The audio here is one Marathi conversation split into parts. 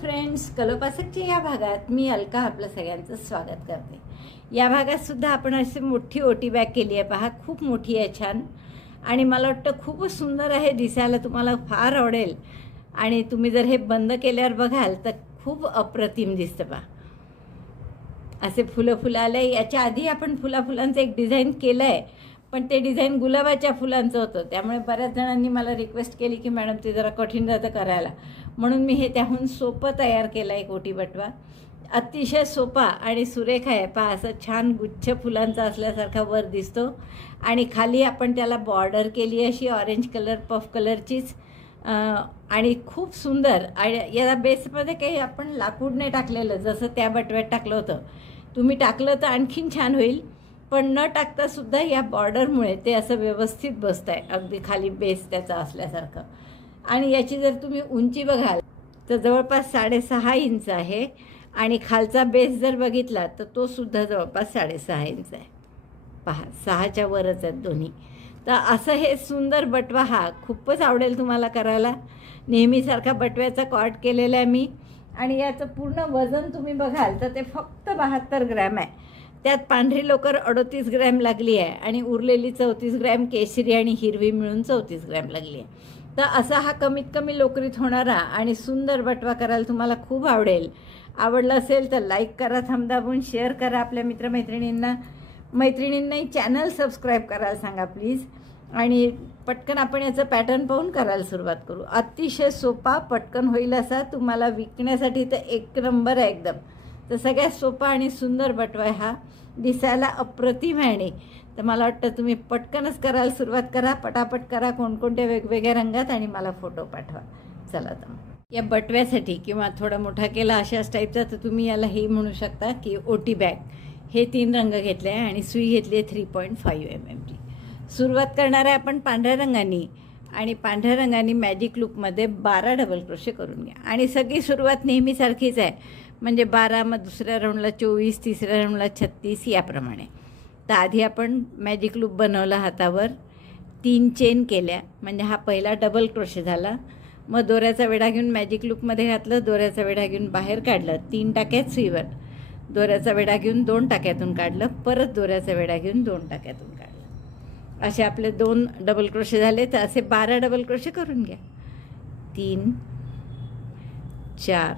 फ्रेंड्स, कलोपासकच्या या भागात मी अलका आपलं सगळ्यांचं स्वागत करते. या भागात सुद्धा आपण अशी मोठी ओटी बॅग केली आहे. पहा, खूप मोठी आहे, छान. आणि मला वाटतं खूपच सुंदर आहे दिसायला, तुम्हाला फार आवडेल. आणि तुम्ही जर हे बंद केल्यावर बघाल तर खूप अप्रतिम दिसतं. पहा, असे फुलं आले. याच्या आधी आपण फुलांचं एक डिझाईन केलं आहे, पण ते डिझाईन गुलाबाच्या फुलांचं होतं. त्यामुळे बऱ्याच जणांनी मला रिक्वेस्ट केली की मॅडम ते जरा कठीण जातं करायला, म्हणून मी हे त्याहून सोपं तयार केलं आहे. ओटी बटवा अतिशय सोपा आणि सुरेख आहे. पहा, असं छान गुच्छ फुलांचा असल्यासारखा वर दिसतो. आणि खाली आपण त्याला बॉर्डर केली अशी ऑरेंज कलर पफ कलरचीच, आणि खूप सुंदर. आणि याला बेसमध्ये काही आपण लाकूड नाही टाकलेलं, जसं त्या बटव्यात टाकलं होतं. तुम्ही टाकलं तर आणखीन छान होईल, पण न टाकतासुद्धा या बॉर्डरमुळे ते असं व्यवस्थित बसतं आहे, अगदी खाली बेस त्याचा असल्यासारखं. आणि याची जर तुम्ही उंची बघाल तर जवळपास 6.5 इंच आहे. आणि खालचा बेस जर बघितला तर तो सुद्धा जवळपास 6.5 इंच आहे. पहा, 6च्या वरच आहेत दोन्ही. तर असं हे सुंदर बटवा हा खूपच आवडेल तुम्हाला करायला. नेहमीसारखा बटव्याचा कॉट केलेला आहे मी. आणि याचं पूर्ण वजन तुम्ही बघाल तर ते फक्त 72 ग्रॅम आहे. त्यात पांढरी लोकर 38 ग्रॅम लागली आहे आणि उरलेली 34 ग्रॅम केशरी आणि हिरवी मिळून 34 ग्रॅम लागली आहे. तर असा हा कमीत कमी लोकरीत होणारा आणि सुंदर बटवा करायला तुम्हाला खूप आवडेल. आवडलं असेल तर लाईक करा, थंब दाबून शेअर करा आपल्या मैत्रिणींनाही चॅनल सबस्क्राईब करायला सांगा प्लीज. आणि पटकन आपण याचं पॅटर्न पाहून करायला सुरुवात करू. अतिशय सोपा, पटकन होईल असा, तुम्हाला विकण्यासाठी तर एक नंबर आहे एकदम. तर सगळ्यात सोपा आणि सुंदर बटवा आहे हा, दिसायला अप्रतिम आहे. आणि तर मला वाटतं तुम्ही पटकनच करायला सुरुवात करा, पटापट करा, कोणकोणत्या वेगवेगळ्या रंगात, आणि मला फोटो पाठवा. चला तर या बटव्यासाठी किंवा थोडा मोठा केला अशाच टाईपचा तर तुम्ही याला हे म्हणू शकता की ओटी बॅग. हे 3 रंग घेतले आहे आणि सुई घेतली आहे 3.5 mm ची. सुरुवात करणार आहे आपण पांढऱ्या रंगाने. आणि पांढऱ्या रंगाने मॅजिक लूपमध्ये 12 डबल क्रोशे करून घ्या. आणि सगळी सुरुवात नेहमीसारखीच आहे, म्हणजे 12, मग दुसऱ्या राऊंडला 24, तिसऱ्या राऊंडला 36 याप्रमाणे. तर आधी आपण मॅजिक लूप बनवला, हातावर 3 चेन केल्या, म्हणजे हा पहिला डबल क्रोशे झाला. मग दोऱ्याचा वेढा घेऊन मॅजिक लूपमध्ये घातलं, दोऱ्याचा वेढा घेऊन बाहेर काढलं, 3 टाक्यात सुईवर, दोऱ्याचा वेढा घेऊन 2 टाक्यातून काढलं, परत दोऱ्याचा वेढा घेऊन 2 टाक्यातून काढलं. असे आपले 2 डबल क्रोशे झाले. तर असे 12 डबल क्रोशे करून घ्या. 3, 4.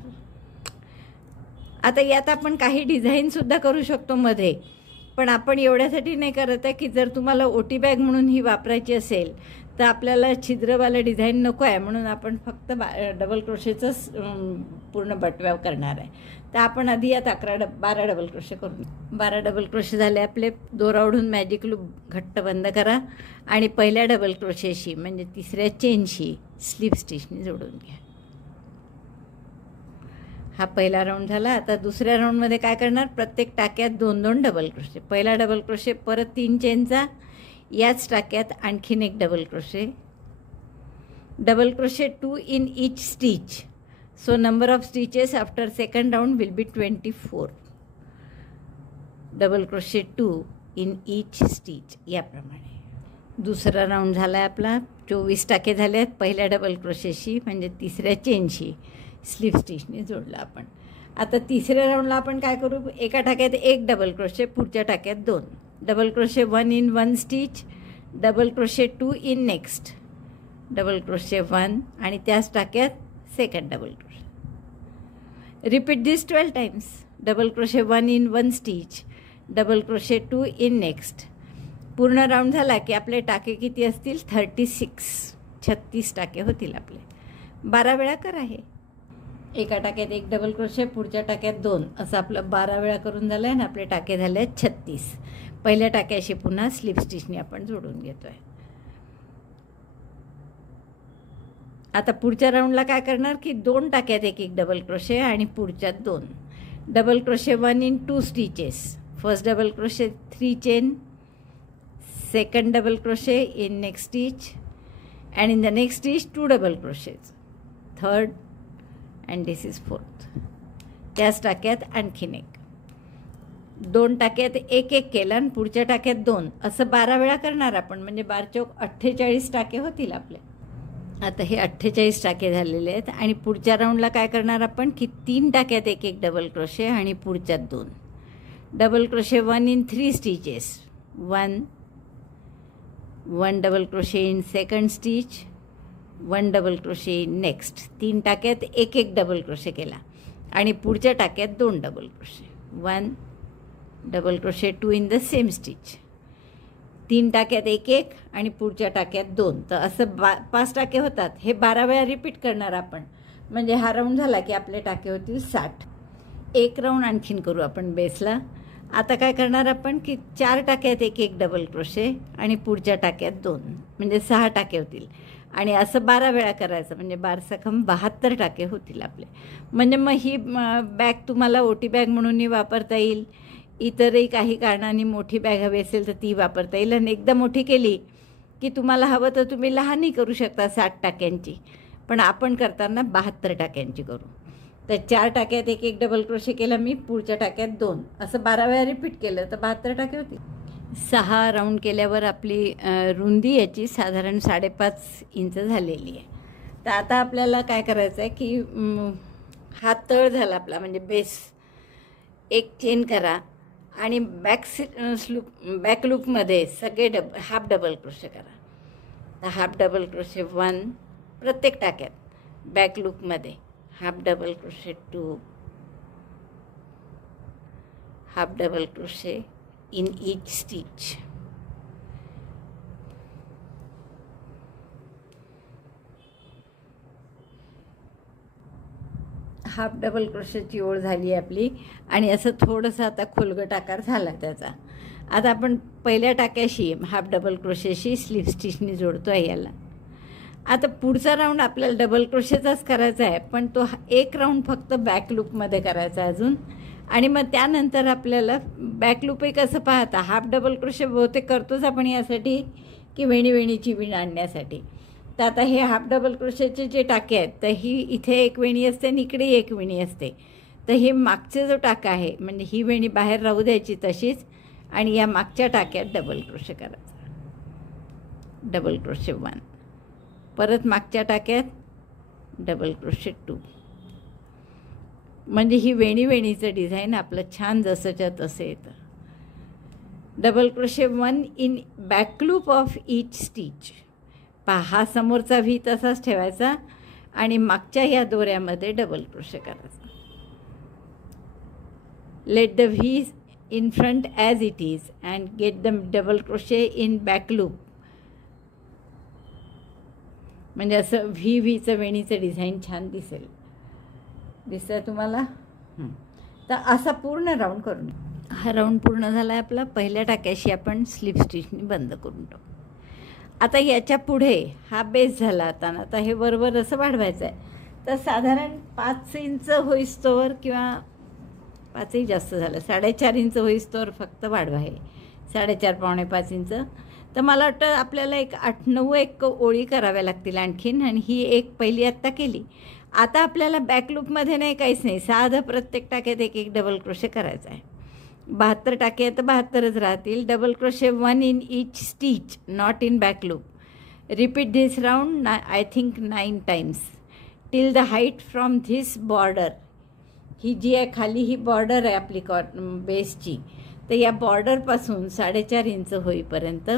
आता यात आपण काही डिझाईनसुद्धा करू शकतो मध्ये, पण आपण एवढ्यासाठी नाही करत आहे की जर तुम्हाला ओटी बॅग म्हणून ही वापरायची असेल तर आपल्याला छिद्रवालं डिझाईन नको आहे, म्हणून आपण फक्त डबल क्रोशेचंच पूर्ण बटव्या करणार आहे. तर आपण आधी यात 12 डबल क्रोशे करून, 12 डबल क्रोशे झाले आपले. दोरा ओढून मॅजिक लूप घट्ट बंद करा आणि पहिल्या डबल क्रोशेशी म्हणजे तिसऱ्या चेनशी स्लिप स्टिचने जोडून घ्या. हा पहिला राऊंड झाला. आता दुसऱ्या राऊंडमध्ये काय करणार, प्रत्येक टाक्यात 2-2 डबल क्रोशे. पहिला डबल क्रोशे, परत 3 चेनचा, याच टाक्यात आणखीन एक double crochet. Double crochet 2 in each stitch. So number of stitches after second round will be 24. Double crochet 2 in each stitch याप्रमाणे. दुसरा राऊंड झाला आहे आपला. 24 टाके झाले आहेत. पहिल्या डबल क्रोशेशी म्हणजे तिसऱ्या चेनशी स्लिप स्टिचने जोडलं आपण. आता तिसऱ्या राऊंडला आपण काय करू, एका टाक्यात 1 डबल क्रोशे, पुढच्या टाक्यात 2 double crochet, 1 in 1 stitch, double crochet 2 in next, double crochet 1 आणि त्याच टाक्यात second double crochet. Repeat this 12 times. Double crochet 1 in 1 stitch, double crochet 2 in next. पूर्ण राऊंड झाला की आपले टाके किती असतील, 36 टाके होतील आपले. 12 वेळा करा हे. एका टाक्यात 1 डबल क्रोशे, पुढच्या टाक्यात 2, असं आपलं 12 वेळा करून झालं आहे. आणि आपले टाके झाले आहेत 36. पहिल्या टाक्याशी पुन्हा स्लिप स्टिचने आपण जोडून घेतो आहे. आता पुढच्या राऊंडला काय करणार की 2 टाक्यात 1 डबल क्रोशे आणि पुढच्यात 2 double crochet, 1 in 2 stitches. First double crochet 3 chain, second double crochet in next stitch, and in the next stitch 2 double crochets, third and this is fourth. त्याच टाक्यात आणखीन एक, 2 टाक्यात 1 केलं आणि पुढच्या टाक्यात 2, असं 12 वेळा करणार आपण. म्हणजे 12 चौक 48 टाके होतील आपले. आता हे 48 टाके झालेले आहेत आणि पुढच्या राऊंडला काय करणार आपण की 3 टाक्यात एक एक डबल क्रोशे आणि पुढच्यात 2 double crochet 1 in 3 stitches 1 double crochet in second stitch 1 double crochet in next 3 टाक्यात एक एक डबल क्रोशे केला आणि पुढच्या टाक्यात 2 double crochet 1 double crochet 2 in the same stitch 3 टाक्यात एक एक आणि पुढच्या टाक्यात 2 तर असं 5 टाके होतात. हे 12 वेळा रिपीट करणार आपण म्हणजे हा राऊंड झाला की आपले टाके होतील 60. एक राऊंड आणखीन करू आपण बेसला. आता काय करणार आपण की 4 टाक्यात एक एक डबल क्रोशे आणि पुढच्या टाक्यात 2 म्हणजे 6 टाके होतील आणि असं 12 वेळा करायचं म्हणजे 12×72 टाके होतील आपले. म्हणजे मग ही बॅग तुम्हाला ओटी बॅग म्हणूनही वापरता येईल. इतरही काही कारणांनी मोठी बॅग हवी असेल तर ती वापरता येईल आणि एकदा मोठी केली की तुम्हाला हवं तर तुम्ही लहानही करू शकता 60 टाक्यांची, पण आपण करताना 72 टाक्यांची करू. तर 4 टाक्यात एक एक डबल क्रोशे केला मी, पुढच्या टाक्यात 2 असं 12 वेळा रिपीट केलं तर 72 टाके होतील. 6 राऊंड केल्यावर आपली रुंदी याची साधारण 5.5 इंच झालेली आहे. तर आता आपल्याला काय करायचं आहे की हा तळ झाला आपला म्हणजे बेस, एक चेन करा आणि बॅक लूपमध्ये सगळे हाफ डबल क्रोशे करा. तर हाफ डबल क्रोशे 1 प्रत्येक टाक्यात, बॅक लूपमध्ये half double crochet 2 half double crochet in each stitch. Half double क्रोशेची ओळ झाली आहे आपली आणि असं थोडंसं आता खोलगट आकार झाला त्याचा. आता आपण पहिल्या टाक्याशी हाफ डबल क्रोशेशी स्लीप स्टिचनी जोडतो आहे याला. आता पुढचा राऊंड आपल्याला डबल क्रोशेचाच करायचा आहे, पण तो एक राऊंड फक्त बॅक लूपमध्ये करायचा अजून. आणि मग त्यानंतर आपल्याला बॅक लूपही कसं पाहता, हाफ डबल क्रोशे बहुतेक करतोच आपण यासाठी की वेणीची विण आणण्यासाठी. तर आता हे हाफ डबल क्रोशेचे जे टाके आहेत तर ही इथे एक वेणी असते आणि इकडे एक वेणी असते. तर हे मागचे जो टाका आहे म्हणजे ही वेणी बाहेर राहू द्यायची तशीच आणि या मागच्या टाक्यात डबल क्रोशे करायचा. डबल क्रोशे 1, परत मागच्या टाक्यात डबल क्रोशे 2. म्हणजे ही वेणीचं डिझाईन आपलं छान जसंच्या तसं येतं. Double crochet 1 in back loop of each stitch. हा समोरचा व्ही तसाच ठेवायचा आणि मागच्या या दोऱ्यामध्ये डबल क्रोशे करायचा. Let the V in front as it is and get the double crochet in back loop. म्हणजे असं व्हीचं वेणीचं डिझाईन छान दिसतंय तुम्हाला. तर असा पूर्ण राऊंड करून, हा राऊंड पूर्ण झाला आहे आपला. पहिल्या टाक्याशी आपण स्लिप स्टिचनी बंद करून टाकू. आता याच्या पुढे हा बेस झाला. आता हे वरवर असं वाढवायचं आहे. तर साधारण 5 इंच होईस्तोवर किंवा 5ही जास्त झालं, 4.5 इंच होईस्तोवर फक्त वाढवा. हे 4.5 पावणे 5 इंच. तर मला वाटतं आपल्याला एक 8-9 एक ओळी कराव्या लागतील आणखीन. आणि ही एक पहिली आत्ता केली. आता आपल्याला बॅक लूपमध्ये नाही, काहीच नाही, साधं प्रत्येक टाक्यात एक एक डबल क्रोशे करायचा आहे. 72 टाके तर 72च राहतील. Double crochet 1 in each stitch, not in back loop. Repeat this round I think 9 times till the height from this border. ही जी आहे खाली ही बॉर्डर आहे आपली बेसची. तर या बॉर्डरपासून 4.5 इंच होईपर्यंत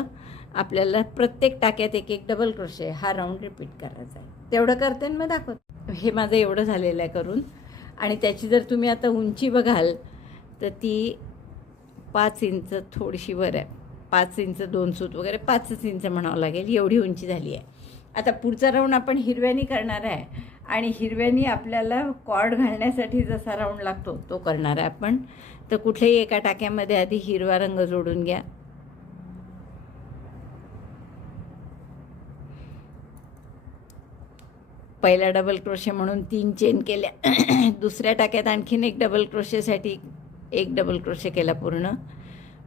आपल्याला प्रत्येक टाक्यात एक एक डबल क्रोशे हा राऊंड रिपीट करायचा आहे. तेवढं करते आणि मग दाखवते. हे माझं एवढं झालेलं आहे करून. आणि त्याची जर तुम्ही आता उंची बघाल तर ती 5 इंच थोडीशी वर आहे. 5 इंच 2 सूत वगैरे 5च इंच म्हणावं लागेल, एवढी उंची झाली आहे. आता पुढचा राऊंड आपण हिरव्यानी करणार आहे आणि हिरव्यानी आपल्याला कॉर्ड घालण्यासाठी जसा राऊंड लागतो तो करणार आहे आपण. तर कुठल्याही एका टाक्यामध्ये आधी हिरवा रंग जोडून घ्या. पहिला डबल क्रोशे म्हणून 3 चेन केल्या. दुसऱ्या टाक्यात आणखीन एक डबल क्रोशेसाठी एक डबल क्रोशे केला पूर्ण.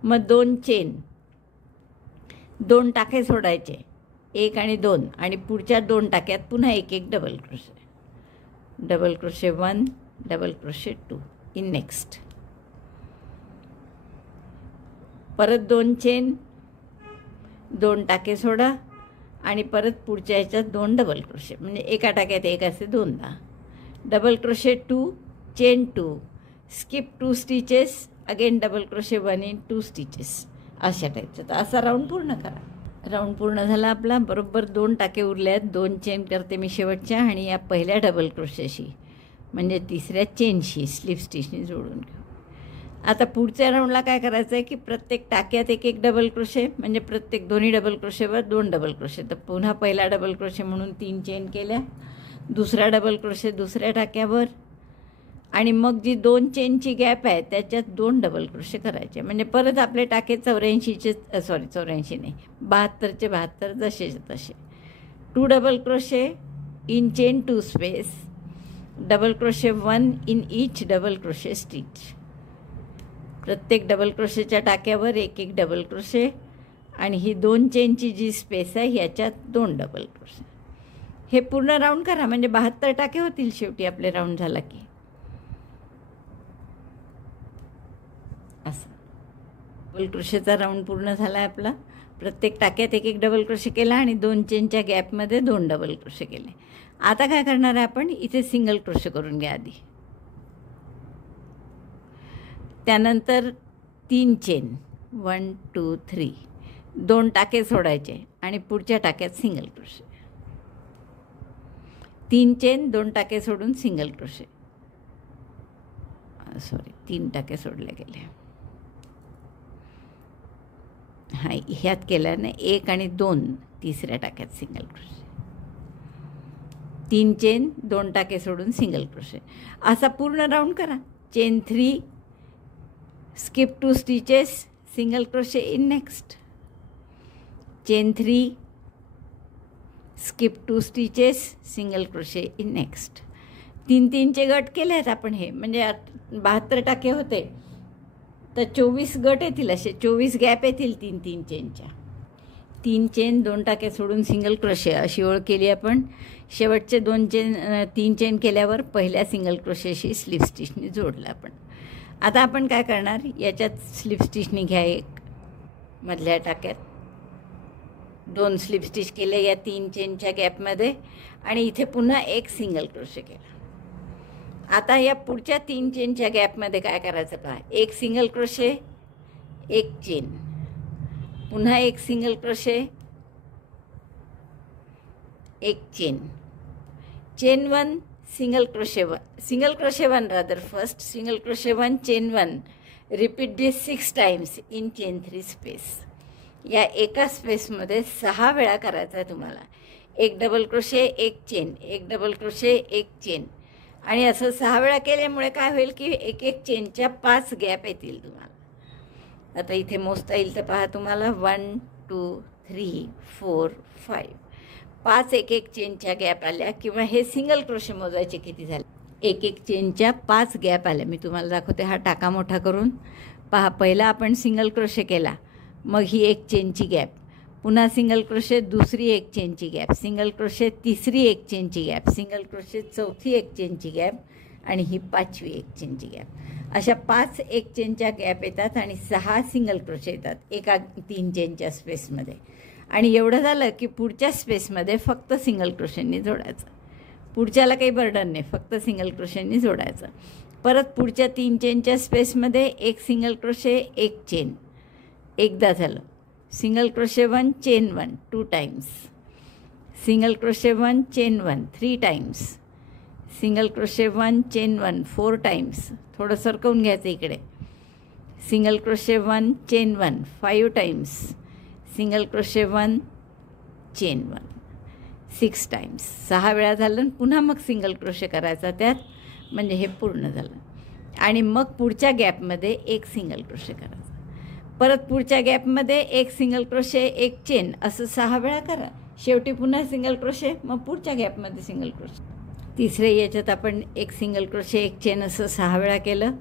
मग 2 चेन, 2 टाके सोडायचे, 1 आणि 2 आणि पुढच्या 2 टाक्यात पुन्हा एक एक double crochet. Double crochet 1, double crochet 2 in next. परत 2 चेन, 2 टाके सोडा आणि परत पुढच्या ह्याच्यात 2 डबल क्रोशे, म्हणजे एका टाक्यात एक असे 2दा double crochet 2, chain 2, skip 2 stitches, again double crochet 1 in 2 stitches, अशा टाईपचं. तर असा राऊंड पूर्ण करा. राऊंड पूर्ण झाला आपला. बरोबर 2 टाके उरले आहेत. 2 चेन करते मी शेवटच्या आणि या पहिल्या डबल क्रोशेशी म्हणजे तिसऱ्या चेनशी स्लिप स्टिचनी जोडून घेऊ. आता पुढच्या राऊंडला काय करायचं आहे की प्रत्येक टाक्यात एक एक डबल क्रोशे, म्हणजे प्रत्येक दोन्ही डबल क्रोशेवर 2 डबल क्रोशे. तर पुन्हा पहिला डबल क्रोशे म्हणून 3 चेन केल्या, दुसरा डबल क्रोशे दुसऱ्या टाक्यावर, आणि मग जी 2 चेनची गॅप आहे त्याच्यात 2 डबल क्रोशे करायचे. म्हणजे परत आपले टाके 84चे 84 नाही 72चे 72 जसेचे तसे. 2 double crochet in chain 2 space, double crochet 1 in each double crochet stitch. प्रत्येक डबल क्रोशेच्या टाक्यावर एक एक डबल क्रोशे, आणि ही 2 चेनची जी स्पेस आहे ह्याच्यात 2 डबल क्रोशे. हे पूर्ण राऊंड करा, म्हणजे 72 टाके होतील शेवटी आपले राऊंड झाला की. असं डबल क्रोशेचा राऊंड पूर्ण झाला आहे आपला. प्रत्येक टाक्यात एक एक डबल क्रोशे केला आणि 2 चेनच्या गॅपमध्ये 2 डबल क्रोशे केले. आता काय करणार आहे आपण, इथे सिंगल क्रोशे करून घ्या आधी. त्यानंतर 3 चेन 1 2 3, 2 टाके सोडायचे आणि पुढच्या टाक्यात सिंगल क्रोशे. 3 चेन 2 टाके सोडून सिंगल क्रोशे, 3 टाके सोडले गेले. हां, ह्यात केल्याने 1 आणि 2 तिसऱ्या टाक्यात सिंगल क्रोशे. 3 चेन 2 टाके सोडून सिंगल क्रोशे. असा पूर्ण राऊंड करा. Chain 3, skip 2 stitches, single crochet in next. Chain 3, skip 2 stitches, single crochet in next. 3-3चे गट केले आहेत आपण. हे म्हणजे 72 टाके होते तर 24 गट येतील, असे 24 गॅप येतील 3-3 चेनच्या. 3 चेन 2 टाके सोडून सिंगल क्रोशे अशी ओळ केली आपण. शेवटचे 3 चेन केल्यावर पहिल्या सिंगल क्रोशेशी स्लिप स्टिचनी जोडलं आपण. आता आपण काय करणार, याच्यात स्लिप स्टिचनी घ्या एक मधल्या टाक्यात, 2 स्लिप स्टिच केले या 3 चेनच्या गॅपमध्ये, आणि इथे पुन्हा एक सिंगल क्रोशे केला. आता या पुढच्या 3 चेनच्या गॅपमध्ये काय करायचं पहा, एक सिंगल क्रोशे, एक चेन, पुन्हा एक सिंगल क्रोशे, एक chain, chain 1, single crochet 1 rather first, single crochet 1, chain 1. Repeat this 6 times in chain 3 space. या एका स्पेसमध्ये 6 वेळा करायचा आहे तुम्हाला. एक डबल क्रोशे, एक चेन, एक डबल क्रोशे, एक चेन, आणि असं 6 वेळा केल्यामुळे काय होईल की एक एक चेनच्या 5 गॅप येतील तुम्हाला. आता इथे मोजता येईल तर पहा तुम्हाला 1 2 3 4 5, 5 एक एक चेनच्या गॅप आल्या, किंवा हे सिंगल क्रोशे मोजायचे किती झाले, एक एक चेनच्या 5 गॅप आल्या. मी तुम्हाला दाखवते हा टाका मोठा करून. पहा, पहिला आपण सिंगल क्रोशे केला, मग ही एक चेनची गॅप, पुन्हा सिंगल क्रोशे, दुसरी एक चेनची गॅप, सिंगल क्रोशे, तिसरी एक चेनची गॅप, सिंगल क्रोशे, चौथी एक चेनची गॅप, आणि ही 5वी एक चेनची गॅप. अशा 5 एक चेनच्या गॅप येतात आणि 6 सिंगल क्रोशे येतात एका 3 चेनच्या स्पेसमध्ये. आणि एवढं झालं की पुढच्या स्पेसमध्ये फक्त सिंगल क्रोशेंनी जोडायचं. पुढच्याला काही बर्डन नाही, फक्त सिंगल क्रोशेंनी जोडायचं. परत पुढच्या 3 चेनच्या स्पेसमध्ये एक सिंगल क्रोशे, एक चेन, एकदा झालं. Single crochet 1, chain 1 2 times, single crochet 1, chain 1 3 times, single crochet 1, chain 1 4 times. थोडं सरकवून घ्यायचं इकडे. Single crochet 1, chain 1 5 times, single crochet 1, chain 1 6 times. 6 वेळा झालं. पुन्हा मग सिंगल क्रोशे करायचा त्यात, म्हणजे हे पूर्ण झालं. आणि मग पुढच्या गॅपमध्ये एक सिंगल क्रोशे करायचं. परत पुढच्या गॅपमध्ये एक सिंगल क्रोशे, एक चेन, असं 6 वेळा करा. शेवटी पुन्हा सिंगल क्रोशे, मग पुढच्या गॅपमध्ये सिंगल क्रोशे. तिसऱ्या याच्यात आपण एक सिंगल क्रोशे, एक चेन असं 6 वेळा केलं,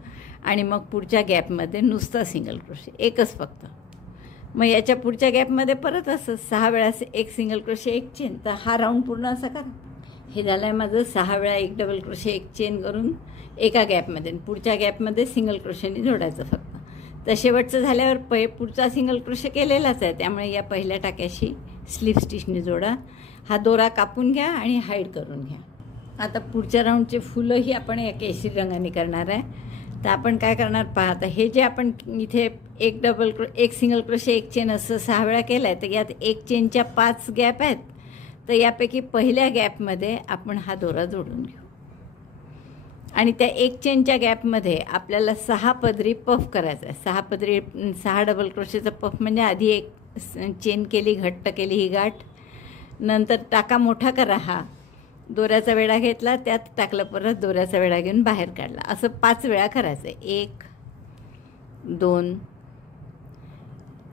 आणि मग पुढच्या गॅपमध्ये नुसता सिंगल क्रोशे, एकच फक्त. मग याच्या पुढच्या गॅपमध्ये परत असं 6 वेळा एक सिंगल क्रोशे, एक चेन. तर हा राऊंड पूर्ण असा करा. हे झालं आहे माझं 6 वेळा एक डबल क्रोशे, एक चेन करून एका गॅपमध्ये, पुढच्या गॅपमध्ये सिंगल क्रोशेने जोडायचं फक्त. तर शेवटचं झाल्यावर पुढचा सिंगल क्रोशे केलेलाच आहे, त्यामुळे या पहिल्या टाक्याशी स्लीप स्टिचने जोडा. हा दोरा कापून घ्या आणि हाईड करून घ्या. आता पुढच्या राऊंडचे फुलंही आपण या केशरी रंगाने करणार आहे. तर आपण काय करणार पहा. आता हे जे आपण इथे एक सिंगल क्रोशे एक चेन असं 6 वेळा केलं आहे, तर यात एक चेनच्या 5 गॅप आहेत. तर यापैकी पहिल्या गॅपमध्ये आपण हा दोरा जोडून घेऊ आणि त्या एक चेनच्या गॅपमध्ये आपल्याला 6 पदरी पफ करायचा आहे. 6 डबल क्रोशेचा पफ म्हणजे आधी एक चेन केली, घट्ट केली ही गाठ, नंतर टाका मोठा करा, हा दोऱ्याचा वेढा घेतला, त्यात टाकलं, परत दोऱ्याचा वेढा घेऊन बाहेर काढला. असं 5 वेळा करायचं आहे. 1 2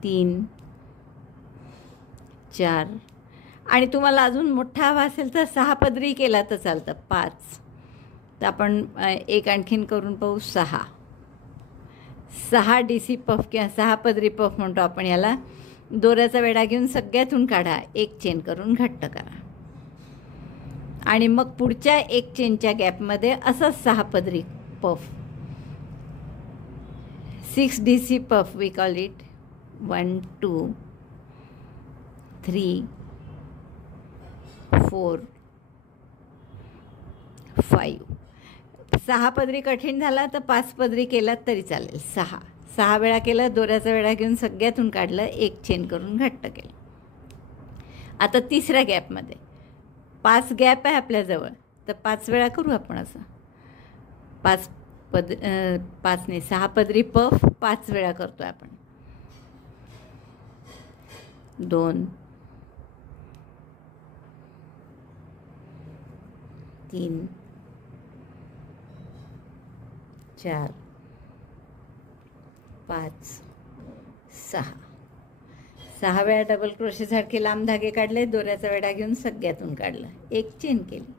3 4 आणि तुम्हाला अजून मोठा हवा असेल तर 6 पदरी केला तर चालतं. 5. तर आपण एक आणखीन करून पाहू. 6 DC पफ किंवा 6 पदरी पफ म्हणतो आपण याला. दोऱ्याचा वेढा घेऊन सगळ्यातून काढा, एक चेन करून घट्ट करा आणि मग पुढच्या एक चेनच्या गॅपमध्ये असंच 6 पदरी puff. 6 DC puff we call it. 1 2 3 4 5. 6 पदरी कठीण झाला तर 5 पदरी केलात तरी चालेल. 6 वेळा केलं, दोऱ्याचा वेढा घेऊन सगळ्यातून काढलं, एक चेन करून घट्ट केलं. आता तिसऱ्या गॅपमध्ये 5 गॅप आहे आपल्याजवळ, तर 5 वेळा करू आपण असं. 5 नाही 6 पदरी पफ 5 वेळा करतो आपण. 2 3 4 5 6 वेळा डबल क्रोशेसारखे लांब धागे काढले, दोऱ्याचा वेढा घेऊन सगळ्यातून काढलं, एक चेन केली.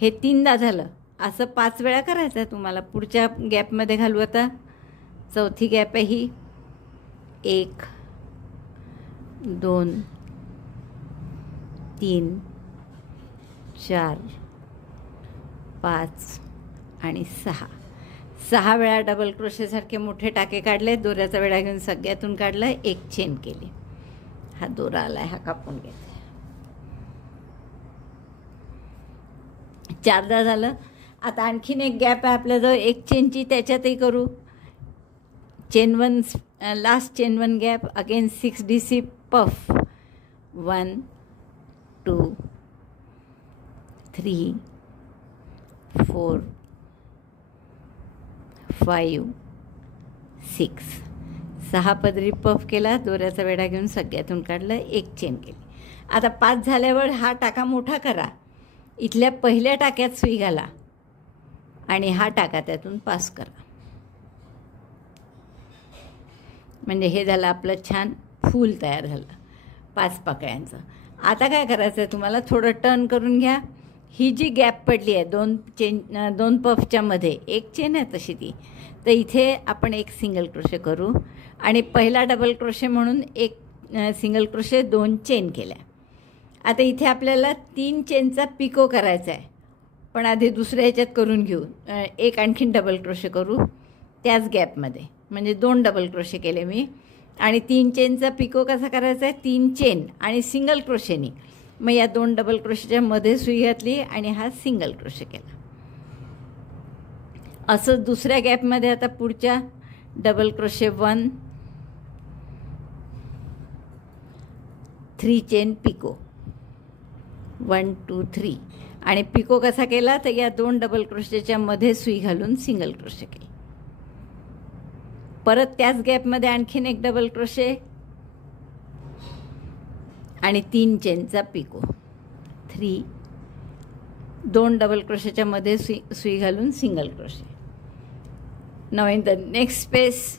हे 3दा झालं. असं 5 वेळा करायचं आहे तुम्हाला. पुढच्या गॅपमध्ये घालू. आता चौथी गॅप आहे ही. 1 2 3 4 5 आणि 6 वेळा डबल क्रोशेसारखे मोठे टाके काढले, दोऱ्याचा वेढा घेऊन सगळ्यातून काढलं, एक चेन केली. हा दोरा आला आहे, हा कापून घेते. 4दा झालं. आता आणखीन एक गॅप आहे आपल्याजवळ एक चेनची, त्याच्यातही करू. Chain 1 last chain 1 gap, again 6 DC puff. 1 2 3 4 5 6. 6 पदरी पफ केला, दोऱ्याचा वेढा घेऊन सगळ्यातून काढलं, एक चेन केली. आता 5 झाल्यावर हा टाका मोठा करा, इथल्या पहिल्या टाक्यात सुई घाला आणि हा टाका त्यातून पास करा. म्हणजे हे झालं आपलं छान फूल तयार झालं 5 पाकळ्यांचं. आता काय करायचं आहे तुम्हाला, थोडं टर्न करून घ्या. ही जी गॅप पडली आहे 2 पफच्या मध्ये, एक चेन आहे तशी ती, तर इथे आपण एक सिंगल क्रोशे करू आणि पहिला डबल क्रोशे म्हणून एक सिंगल क्रोशे 2 चेन केल्या. आता इथे आपल्याला 3 चेनचा पिको करायचा आहे, पण आधी दुसऱ्या ह्याच्यात करून घेऊ. एक आणखीन डबल क्रोशे करू त्याच गॅपमध्ये, म्हणजे 2 डबल क्रोशे केले मी. आणि 3 चेनचा पिको कसा करायचा आहे, 3 चेन आणि सिंगल क्रोशेनी. मग या 2 डबल क्रोशेच्या मध्ये सुई घातली आणि हा सिंगल क्रोशे केला. असं दुसऱ्या गॅपमध्ये आता पुढच्या डबल क्रोशे 1 3 चेन पिको. 1 2 3 आणि पिको कसा केला तर या 2 डबल क्रोशेच्या मध्ये सुई घालून सिंगल क्रोशे केली. परत त्याच गॅपमध्ये आणखीन एक डबल क्रोशे आणि 3 चेनचा पिको. 2 डबल क्रोशेच्या मध्ये सुई घालून single crochet. Now in the next space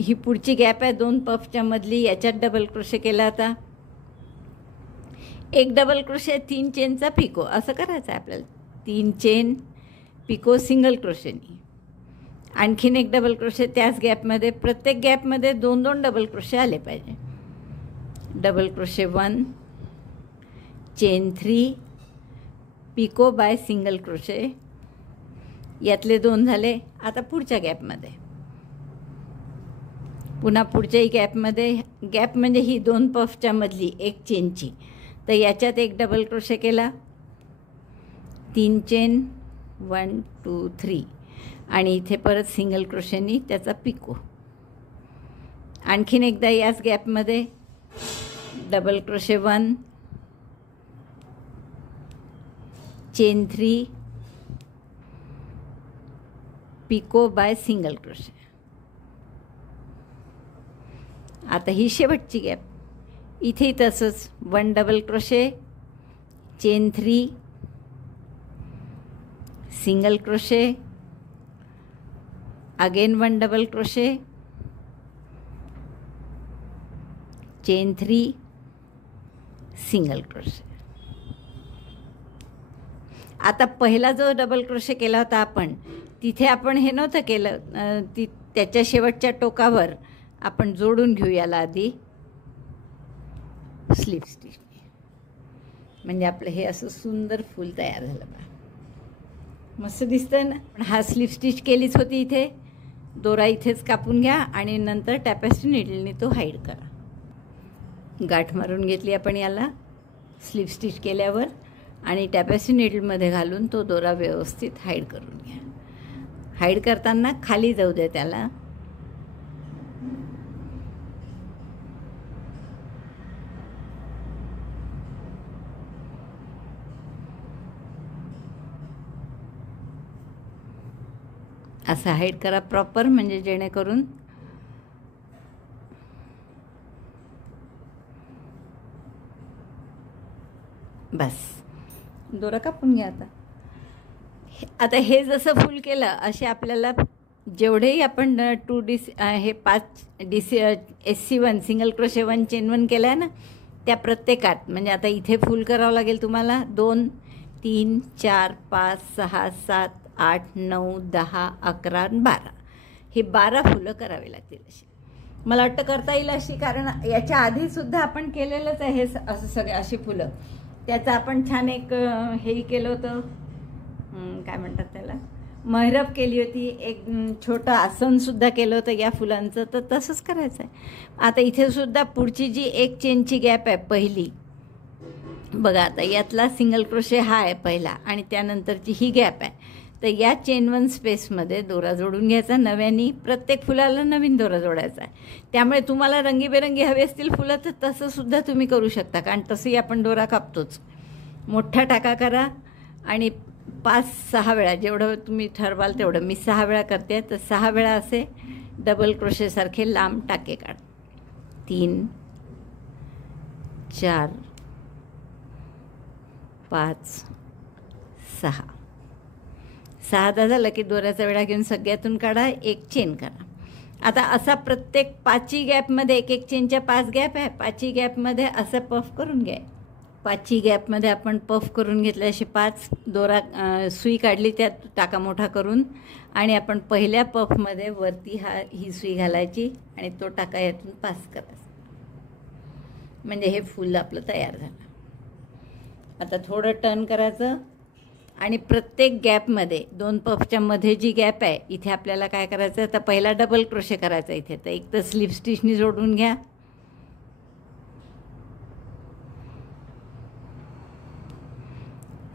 ही पुढची गॅप आहे 2 पफच्या मधली, याच्यात डबल क्रोशे केला. आता एक डबल क्रोशे 3 चेनचा पिको असं करायचं आहे आपल्याला. 3 चेन पिको सिंगल क्रोशेनी, आणखीन एक डबल क्रोशे त्याच गॅपमध्ये. प्रत्येक गॅपमध्ये 2-2 डबल क्रोशे आले पाहिजे. Double crochet 1 chain 3 picot by single crochet, यातले 2 झाले. आता पुढच्या गॅपमध्ये पुन्हा पुढच्याही गॅपमध्ये, गॅप म्हणजे ही 2 पफच्या मधली एक चेनची, तर याच्यात एक डबल क्रोशे केला, 3 चेन, 1 2 3, आणि इथे परत सिंगल क्रोशेनी त्याचा पिको. आणखीन एकदा याच गॅपमध्ये double crochet 1, chain 3, picot by single crochet. आता ही शेवटची गॅप. इथे तसंच 1 double crochet, chain 3, single crochet, again 1 double crochet, chain 3, single crochet. आता पहिला जो डबल क्रोशे केला होता आपण, तिथे आपण हे नव्हतं केलं, त्याच्या शेवटच्या टोकावर आपण जोडून घेऊ याला आधी स्लिप स्टिचने. म्हणजे आपलं हे असं सुंदर फूल तयार झालं बा. मस्त दिसतंय ना. पण हा स्लिप स्टिच केलीच होती इथे. दोरा इथेच कापून घ्या आणि नंतर टॅपेस्ट्री नीडलने तो हाईड करा. गाठ मारून घेतली आपण याला स्लिप स्टिच केल्यावर, आणि टॅपेस्ट्री नीडलमध्ये घालून तो दोरा व्यवस्थित हाईड करून घ्या. हाईड करताना खाली जाऊ द्या त्याला. असं हाईड करा प्रॉपर, म्हणजे जेणेकरून बस. दोरा कापून घ्या आता. आता हे जसं फुल केलं, असे आपल्याला जेवढेही आपण 5 SC1 सिंगल क्रोशे 1 चेन 1 केलं आहे ना, त्या प्रत्येकात म्हणजे आता इथे फुल करावं लागेल तुम्हाला. 2 3 4 5 6 7 8 9 10 11 12, हे 12 फुलं करावी लागतील अशी. मला वाटतं करता येईल अशी, कारण याच्या आधीसुद्धा आपण केलेलंच आहे असं सगळे अशी फुलं. त्याचं आपण छान एक हेही केलं होतं, काय म्हणतात त्याला, महरब केली होती, एक छोटं आसनसुद्धा केलं होतं या फुलांचं. तर तसंच करायचं आहे. आता इथेसुद्धा पुढची जी एक चेनची गॅप आहे पहिली बघा, आता यातला सिंगल क्रोशे हा आहे पहिला, आणि त्यानंतरची ही गॅप आहे. तर या चेन 1 स्पेसमध्ये दोरा जोडून घ्यायचा नव्याने. प्रत्येक फुलाला नवीन दोरा जोडायचा आहे. त्यामुळे तुम्हाला रंगीबेरंगी हवे असतील फुलं तर तसंसुद्धा तुम्ही करू शकता, कारण तसंही आपण दोरा कापतोच. मोठा टाका करा आणि 5-6 वेळा, जेवढं तुम्ही ठरवाल तेवढं. मी 6 वेळा करते, तर 6 वेळा असे डबल क्रोशेसारखे लांब टाके काढ. 3 4 5 6 6दा झालं की दोऱ्याचा वेढा घेऊन सगळ्यातून काढा, एक चेन करा. आता असा प्रत्येक 5ही गॅपमध्ये एक चेनच्या 5 गॅप आहे. 5ही गॅपमध्ये असं पफ करून घ्या. 5ही गॅपमध्ये आपण पफ करून घेतले असे 5 दोरा, सुई काढली त्यात टाका मोठा करून, आणि आपण पहिल्या पफमध्ये वरती ही सुई घालायची आणि तो टाका यातून पास करायचा. म्हणजे हे फूल आपलं तयार झालं. आता थोडं टर्न करायचं आणि प्रत्येक गॅपमध्ये 2 पफच्या मध्ये जी गॅप आहे इथे आपल्याला काय करायचं आहे, तर पहिला डबल क्रोशे करायचा इथे. तर एक तर स्लिप स्टिचनी जोडून घ्या.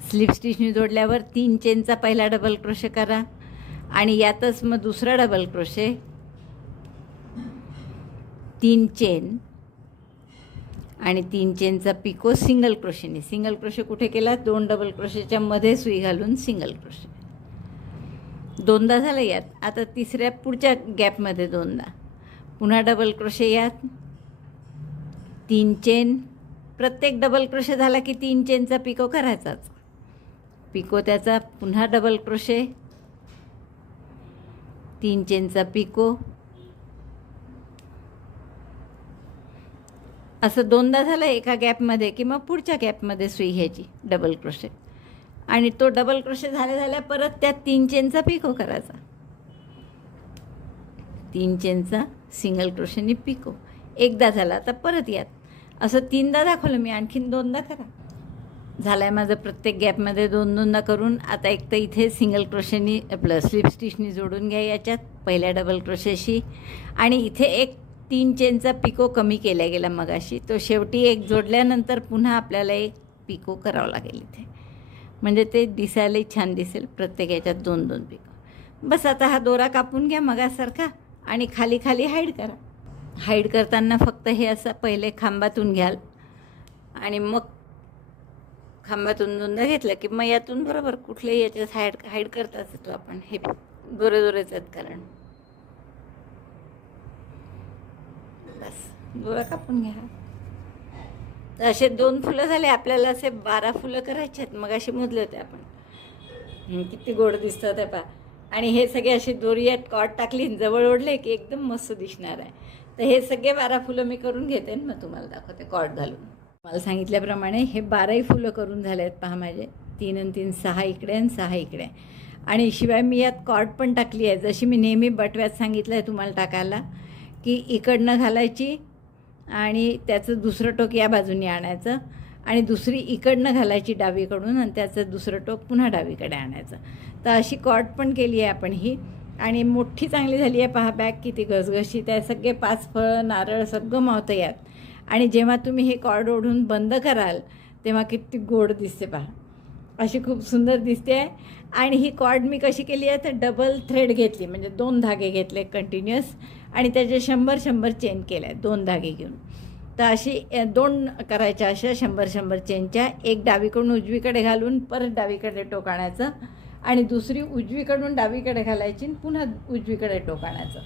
स्लिप स्टिचनी जोडल्यावर 3 चेनचा पहिला डबल क्रोशे करा, आणि यातच मग दुसरा डबल क्रोशे, 3 चेन आणि 3 चेनचा पिको सिंगल क्रोशेने. सिंगल क्रोशे कुठे केला, 2 डबल क्रोशेच्या मध्ये सुई घालून सिंगल क्रोशे. 2दा झालं यात. आता तिसऱ्या पुढच्या गॅपमध्ये 2दा पुन्हा डबल क्रोशे, यात 3 चेन. प्रत्येक डबल क्रोशे झाला की 3 चेनचा पिको करायचाच. पिको त्याचा पुन्हा डबल क्रोशे, 3 चेनचा पिको. असं 2दा झालं एका गॅपमध्ये, की मग पुढच्या गॅपमध्ये सुई घ्यायची डबल क्रोशे, आणि तो डबल क्रोशे झाल्या परत त्यात 3 चेनचा पिको करायचा. 3 चेनचा सिंगल क्रोशेनी पिको. एकदा झाला. आता परत यात असं 3दा दाखवलं मी, आणखीन 2दा करा. झालं आहे माझं प्रत्येक गॅपमध्ये 2-2दा करून. आता एक तर इथे सिंगल क्रोशेनी आपलं स्लिप स्टिचनी जोडून घ्या याच्यात पहिल्या डबल क्रोशेशी, आणि इथे एक 3 चेनचा पिको कमी केला गेला मगाशी. तो शेवटी एक जोडल्यानंतर पुन्हा आपल्याला एक पिको करावं लागेल इथे, म्हणजे ते दिसायलाही छान दिसेल. प्रत्येक याच्यात 2-2 पिको. बस आता हा दोरा कापून घ्या मगासारखा आणि खाली खाली हाईड करा. हाईड करताना फक्त हे असं पहिले खांबातून घ्याल आणि मग खांबातून दोनदा घेतलं की मग यातून बरोबर कुठल्याही याच्यात हाईड करताच येतो आपण. हे दोरेच आहेत कारण. बस दोरा कापून घ्या. तर असे 2 फुलं झाले. आपल्याला असे 12 फुलं करायचे आहेत. मग असे मोजले होते आपण. किती गोड दिसतं ते पहा. आणि हे सगळे असे दोरीयात कॉट टाकली जवळ ओढले की एकदम मस्त दिसणार आहे. तर हे सगळे 12 फुलं मी करून घेते आणि मग तुम्हाला दाखवते कॉट घालून. मला सांगितल्याप्रमाणे हे 12ही फुलं करून झाले आहेत पहा माझे. 3 आणि 3 6 इकडे आणि 6 इकडे. आणि शिवाय मी यात कॉट पण टाकली आहे. जशी मी नेहमी बटव्यात सांगितलं आहे तुम्हाला टाकायला, की इकडनं घालायची आणि त्याचं दुसरं टोक या बाजूने आणायचं आणि दुसरी इकडनं घालायची डावीकडून आणि त्याचं दुसरं टोक पुन्हा डावीकडे आणायचं. तर अशी कॉट पण केली आहे आपण ही. आणि मोठी चांगली झाली आहे पहा. बॅग किती घसघशीत आहे. सगळे 5 फळं नारळ सगळं मावतं यात. आणि जेव्हा तुम्ही हे कॉर्ड ओढून बंद कराल तेव्हा किती गोड दिसते पहा. अशी खूप सुंदर दिसते आहे. आणि ही कॉर्ड मी कशी केली आहे तर डबल थ्रेड घेतली, म्हणजे 2 धागे घेतले कंटिन्युअस आणि त्याचे 100-100 चेन केल्या 2 धागे घेऊन. तर अशी 2 करायच्या अशा 100-100 चेनच्या. एक डावीकडून उजवीकडे घालून परत डावीकडे टोक आणायचं आणि दुसरी उजवीकडून डावीकडे घालायची पुन्हा उजवीकडे टोक आणायचं,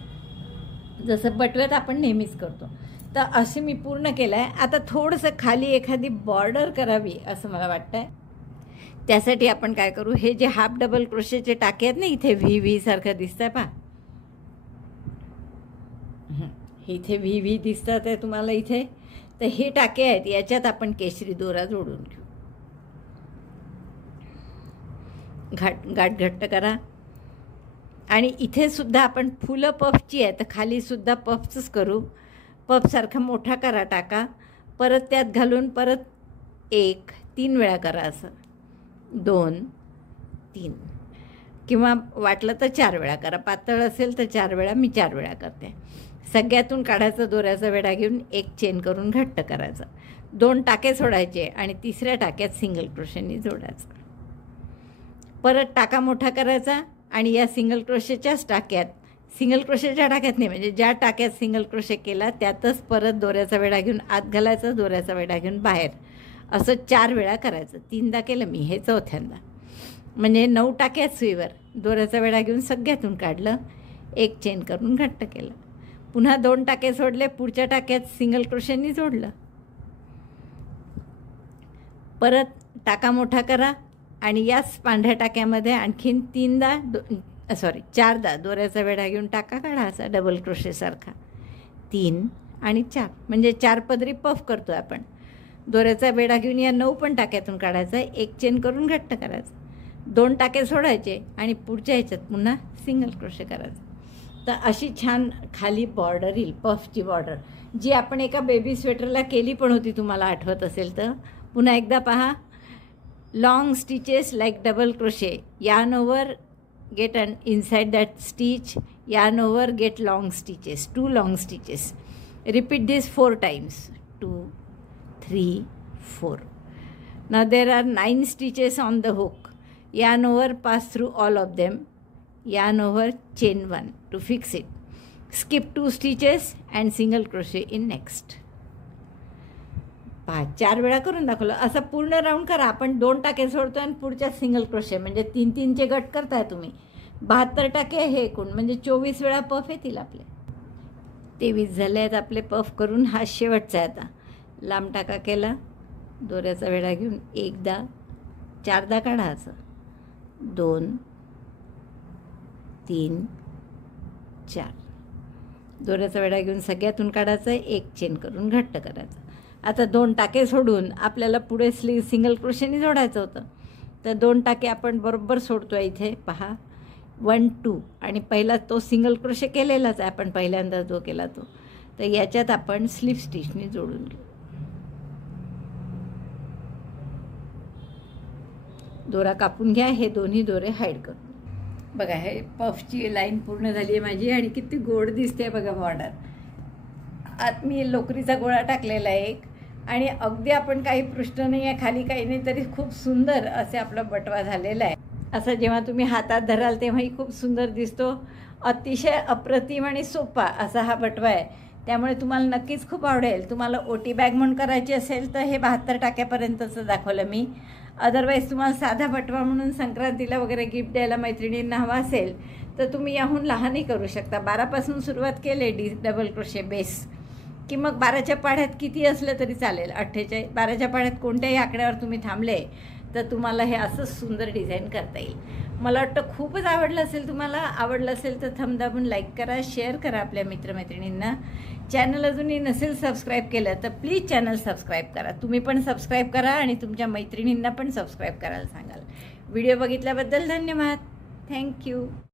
जसं बटव्यात आपण नेहमीच करतो. तर असे मी पूर्ण केलं आहे. आता थोडंसं खाली एखादी बॉर्डर करावी असं मला वाटतं आहे. त्यासाठी आपण काय करू, हे जे हाफ डबल क्रोशेचे टाके आहेत ना, इथे व्ही सारखं दिसतं आहे पहा. इथे व्ही दिसतात आहे तुम्हाला इथे. तर हे टाके आहेत, याच्यात आपण केशरी दोरा जोडून घेऊ. गाठ घट्ट करा. आणि इथे सुद्धा आपण फुलं पफची आहे तर खाली सुद्धा पफचंच करू. पफसारखा मोठा करा टाका. परत त्यात घालून परत 1 3 वेळा करा. असं 2 3 किंवा वाटलं तर 4 वेळा करा. पातळ असेल तर 4 वेळा. मी 4 वेळा करते. सगळ्यातून काढायचं दोऱ्याचा वेढा घेऊन 1 चेन करून घट्ट करायचं. 2 टाके सोडायचे आणि तिसऱ्या टाक्यात सिंगल क्रोशेनी जोडायचं. परत टाका मोठा करायचा आणि या सिंगल क्रोशेच्याच टाक्यात, सिंगल क्रोशेच्या टाक्यात नाही, म्हणजे ज्या टाक्यात सिंगल क्रोशे केला त्यातच परत दोऱ्याचा वेढा घेऊन आत घालायचं, दोऱ्याचा वेढा घेऊन बाहेर. असं 4 वेळा करायचं. 3दा केलं मी, हे 4थ्यांदा. म्हणजे 9 टाक्यात सुईवर दोऱ्याचा वेढा घेऊन सगळ्यातून काढलं, 1 चेन करून घट्ट केलं. पुन्हा 2 टाके सोडले, पुढच्या टाक्यात सिंगल क्रोशेनी जोडलं. परत टाका मोठा करा आणि याच पांढऱ्या टाक्यामध्ये आणखीन 4दा दोऱ्याचा वेढा घेऊन टाका काढा असा डबल क्रोशेसारखा. 3 आणि 4 म्हणजे 4 पदरी पफ करतो आपण. दोऱ्याचा वेढा घेऊन या 9 पण टाक्यातून काढायचा, 1 चेन करून घट्ट करायचं. 2 टाके सोडायचे आणि पुढच्या ह्याच्यात पुन्हा सिंगल क्रोशे करायचं. तर अशी छान खाली बॉर्डर येईल, पफची बॉर्डर, जी आपण एका बेबी स्वेटरला केली पण होती तुम्हाला आठवत असेल तर. पुन्हा एकदा पहा. Long stitches like double crochet, yarn over get an inside that stitch, yarn over get long stitches, 2 long stitches. Repeat this 4 times. 2 3 4. Now there are 9 stitches on the hook. Yarn over, pass through all of them, yarn over, chain 1 to fix it. Skip 2 stitches and single crochet in next. 4 वेळा करून दाखवलं. असं पूर्ण राऊंड करा. आपण 2 टाके सोडतो आणि पुढच्या सिंगल क्रोशे, म्हणजे 3-3चे गट करताय तुम्ही. 72 टाके हे एकूण, म्हणजे 24 वेळा पफ येतील आपले. 23 झाले आहेत आपले पफ करून. हा शेवटचा आहे आता. लांब टाका केला, दोऱ्याचा वेढा घेऊन 1दा 4दा काढा असं. 2 3 4 दोऱ्याचा वेढा घेऊन सगळ्यातून काढायचं, 1 चेन करून घट्ट करायचं. आता 2 टाके सोडून आपल्याला पुढे सिंगल क्रोशेनी जोडायचं होतं. तर 2 टाके आपण बरोबर सोडतो आहे इथे पहा. 1 2 आणि पहिला तो सिंगल क्रोशे केलेलाच आहे आपण पहिल्यांदा जो केला तो. तर याच्यात आपण स्लिप स्टिचनी जोडून घेऊ. दोरा कापून घ्या. हे दोन्ही दोरे हाईड करून बघा. हे पफची लाईन पूर्ण झाली आहे माझी आणि किती गोड दिसते बघा बॉर्डर. आत मी लोकरीचा गोळा टाकलेला आहे एक, आणि अगदी आपण काही पृष्ठ नाही आहे, खाली काही नाही, तरी खूप सुंदर असे आपला बटवा झालेला आहे. असं जेव्हा तुम्ही हातात धराल तेव्हाही खूप सुंदर दिसतो. अतिशय अप्रतिम आणि सोपा असा हा बटवा आहे. त्यामुळे तुम्हाला नक्कीच खूप आवडेल. तुम्हाला ओटी बॅग म्हणून करायची असेल तर हे 72 टाक्यापर्यंतचं दाखवलं मी. अदरवाईज तुम्हाला साधा बटवा म्हणून संक्रांतीला वगैरे गिफ्ट द्यायला मैत्रिणींना हवा असेल तर तुम्ही याहून लहानही करू शकता. 12पासून सुरुवात केली डबल क्रोशे बेस की मग 12च्या पाढ्यात किती असलं तरी चालेल. 48 12च्या पाढ्यात कोणत्याही आकड्यावर तुम्ही थांबले तर तुम्हाला हे असं सुंदर डिझाईन करता येईल. मला वाटतं खूपच आवडलं असेल. तुम्हाला आवडलं असेल तर थंब दाबून लाईक करा, शेअर करा आपल्या मित्रमैत्रिणींना. चॅनल अजूनही नसेल सबस्क्राईब केलं तर प्लीज चॅनल सबस्क्राईब करा. तुम्ही पण सबस्क्राईब करा आणि तुमच्या मैत्रिणींना पण सबस्क्राईब करायला सांगाल. व्हिडिओ बघितल्याबद्दल धन्यवाद. थँक्यू.